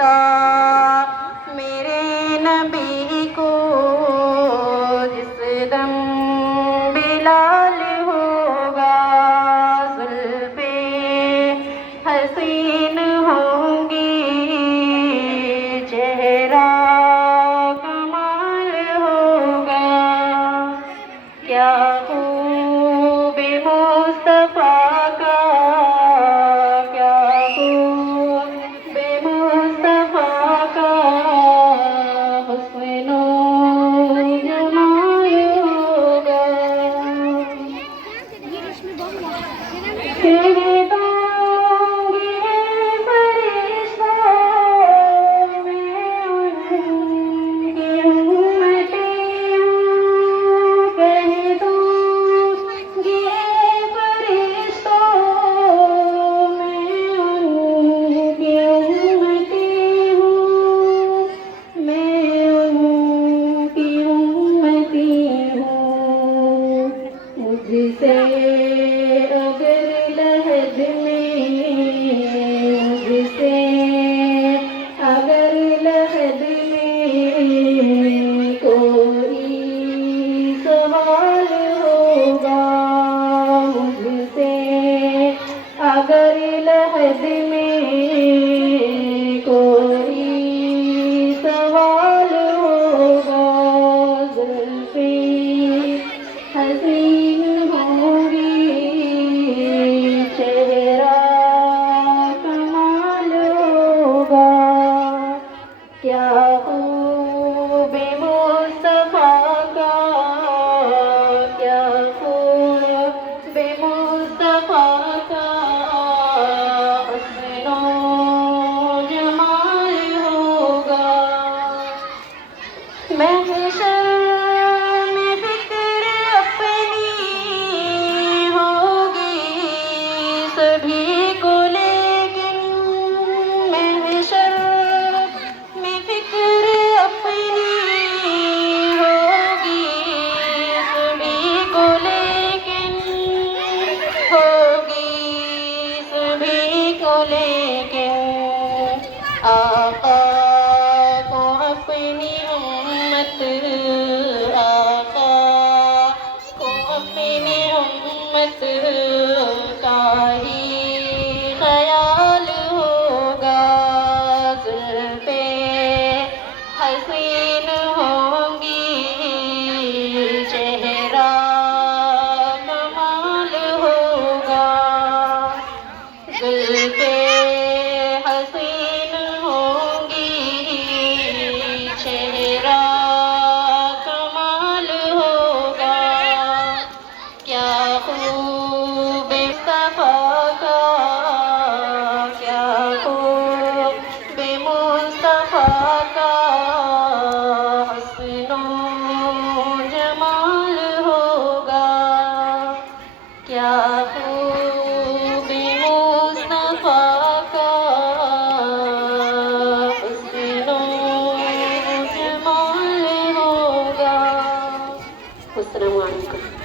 लगता मेरे नबी को जिस दम बिलाल होगा। जुल्फे हसीन होंगी, चेहरा कमाल होगा। क्या खूब मुस्तफा का, क्या खूब मुस्तफा का हुस्नो जमाल होगा। मुझसे अगर लहद में, मुझसे अगर लहद में कोई सवाल होगा, मुझसे अगर लहद में कोई सवाल होगा। जुल्फे हसीन होंगी, चेहरा कमाल होगा। क्या खूब मुस्तफा का, क्या खूब मुस्तफा का हुस्नो जमाल होगा। महशर में फिक्र अपनी होगी सभी को, लेकिन महशर में फिक्र अपनी होगी सभी को, लेकिन होगी सभी को, लेकिन आका को अपनी उम्मत, आका को अपनी उम्मत का ही ख्याल होगा। जुल्फे हसीन होंगी, चेहरा कमाल होगा। जुल्फे हसीन होंगी, चेहरा कमाल होगा। क्या खूब मुस्तफा का, क्या खूब मुस्तफा का हुस्नो जमाल होगा। क्या खूब मुस्तफा का हुस्नो जमाल होगा। अस्सलामु अलैकुम।